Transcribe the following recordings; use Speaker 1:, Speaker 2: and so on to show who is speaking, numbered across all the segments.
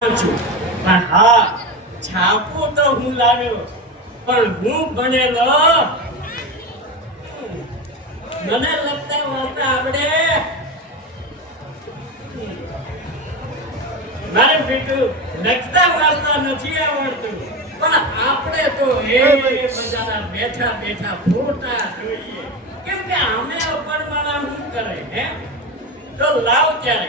Speaker 1: પણ હા તો હું આપણે તો એ બધાના બેઠા બેઠા ફોટા જોઈએ. કેમ કે અમે અપરવાળા શું કરે, હે? તો લાવ ત્યારે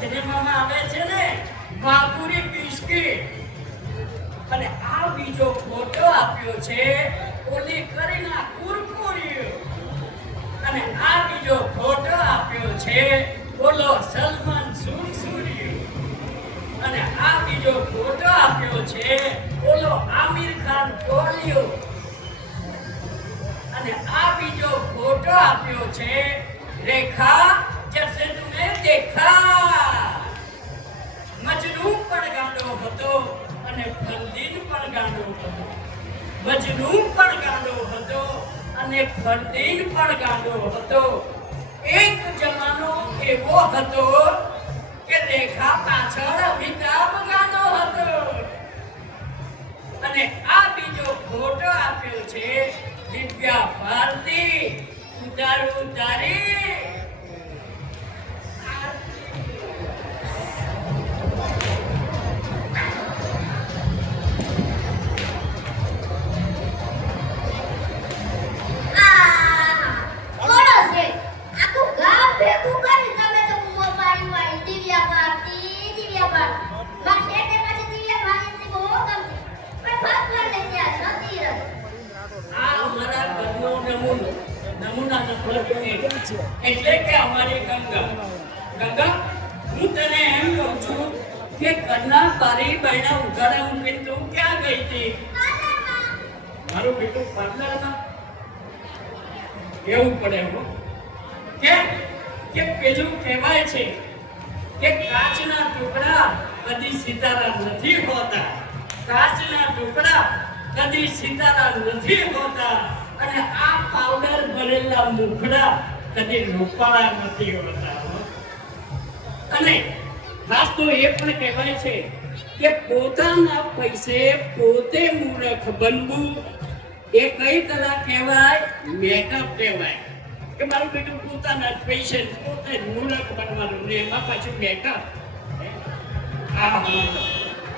Speaker 1: સિનેમામાં આવે છે ને બાપુરી બિસ્કિટ. અને આ બીજો ફોટો આપ્યો છે, ઓલી કરીના કુરકુરી અને આ બીજો ફોટો આપ્યો છે, ઓલો સલમાન સુરસુરી અને આ બીજો ફોટો આપ્યો છે, ઓલો આમિર ખાન કોલિયો અને આ બીજો ફોટો આપ્યો છે, રેખા ફરદીન પણ ગાંડો હતો, મજનુ પણ ગાંડો હતો અને ફરદીન પણ ગાંડો હતો. એક જમાનો એવો હતો કે રેખા પાછળ અમિતાભ ગાંડો હતો. અને આ બીજો ફોટો આપ્યો છે દિવ્યા ભારતી, ઉતારું ઉતારી નમૂનો. નમૂનાનો ફરક એ. એટલે કે અમારી ગંગા. ગંગા, હું તને એમ કહું છું કે ઘરના બારી બહેના ઉઘાડા મૂકીને તું ક્યાં ગઈ હતી? મારું બેટું પાર્લરમાં કેવું પડે હો. કે કે પેલું કહેવાય છે કે કાચના ટુકડા કદી સિતારા નથી હોતા. કાચના ટુકડા કદી સિતારા નથી હોતા. અને આ ભરેલા મુખડા કદી રૂપાળા નથી હોતા અને ખાસ તો એ પણ કહેવાય છે કે પોતાના પૈસે પોતે મૂર્ખ બનવું એ કઈ કલા કહેવાય? મેકઅપ કહેવાય. કે મારું બેટું પોતાના પૈસે પોતે મૂર્ખ બનવાનું ને એમાં પાછું મેકઅપ આ હા